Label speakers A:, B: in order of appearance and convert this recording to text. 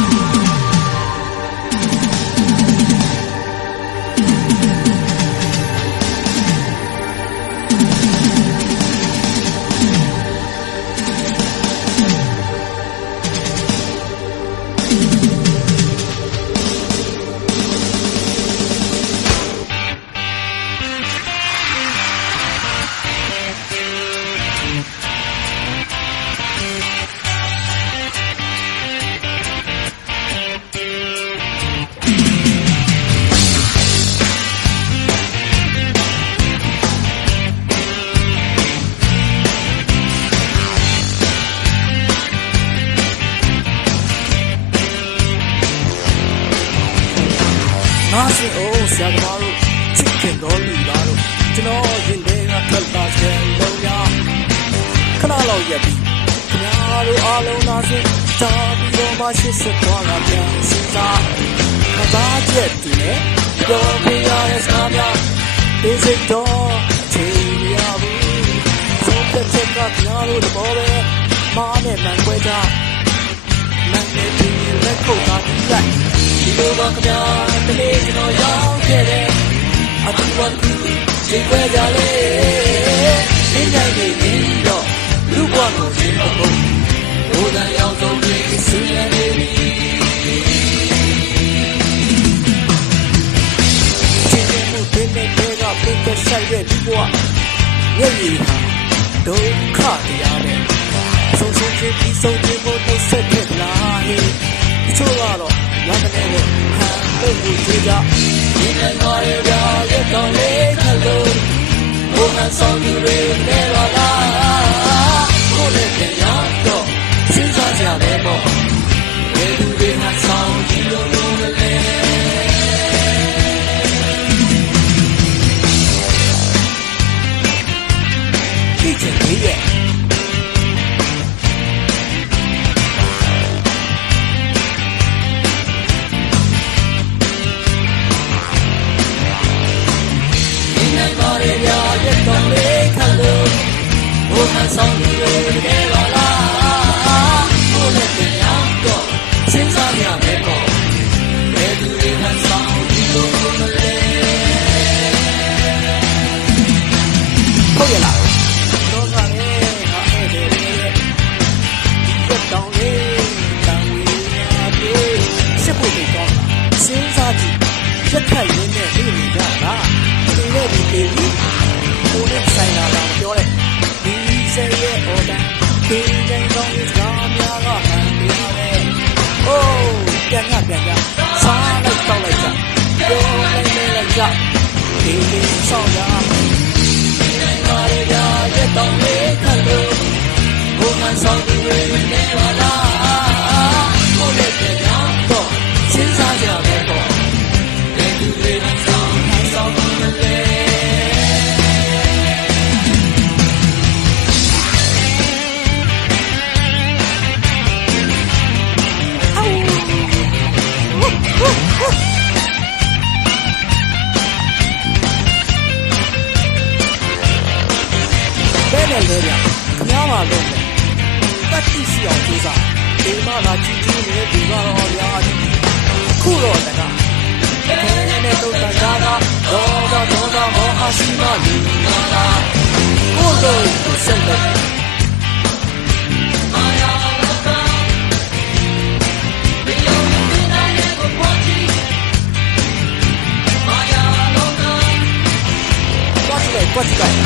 A: Thank you. နားစင်အောင်ဆရာသမားတို့ချစ်ခင်တော်လူသားတို့ကျွန်တော်ရင်ထဲကထွက်လာတဲ့လုံးများခဏလောက်ရက်ပြီးခင်ဗျားတို့အားလုံးနားစင်တာပြီးတော့မှရှစ်ဆက်သွားတာပြန်စဉ်းစားခသားချက်တည်နေပြောပြရတဲ့စကားများဒီစိတ်တော့အချိန်မရဘူးဆုံးဖြတ်ချက်ကခင်ဗျားတို့သဘောပဲမားနဲ့မှန်ခွဲကြမှန်နေပြီလက်ခုပ်သားပြီးလို က်ဒီလိုပါခင်ဗျာတနေ့ကျွန်တော်ရောက်ခဲ့တယ်အတူတူချိန်ခွဲကြလေနင်းနိုင်နေပြီတော့လူ့ဘဝကိုရှင်ဖို့ဘိုးတန်ရောက်ဆုံးပြီးဆင်းရဲနေပြီချင်းချင်းမှုတင်းနေတဲ့ကပြတ်ဆိုင်တဲ့လူ့ဘဝမျက်ရည်ဟာဒုက္ခတရားပဲဆုံးဆုံးချင်းပြီးဆုံးချင်းကိုနှိမ့်ဆက်ခဲ့လားဟေးဒီချို့ကတော့ လမ်းကနေနဲ့ဟန်လို့ကိုကြည့်ကြဒီနေ့ငါရဲ့ရာရဲ့တောင်းလေးခလို့ဘုံနဲ့ဆောင်သူတွေနေပါလား 黑黑双眼，黑黑眼睛，一道黑河流，乌黑双眉眉毛大，乌黑的脸庞，潇洒的面孔，黑黑的双眼，黑黑的双眼。啊呜！呜呜呜！ခင်ဗျားပါလို့လေတတ်သိရှိအောင်ကြိုးစားဒီမှာလာကြည့်ကြည့်နေဒီကတော့ဗျာခုတော့တကခဲနဲ့တော့တကားတော့တော့တော့တော့မောအရှိမလူလာကိုတော့ကိုစက်တော့ကွာကြည့်လိုက်ကွာကြည့်လိုက်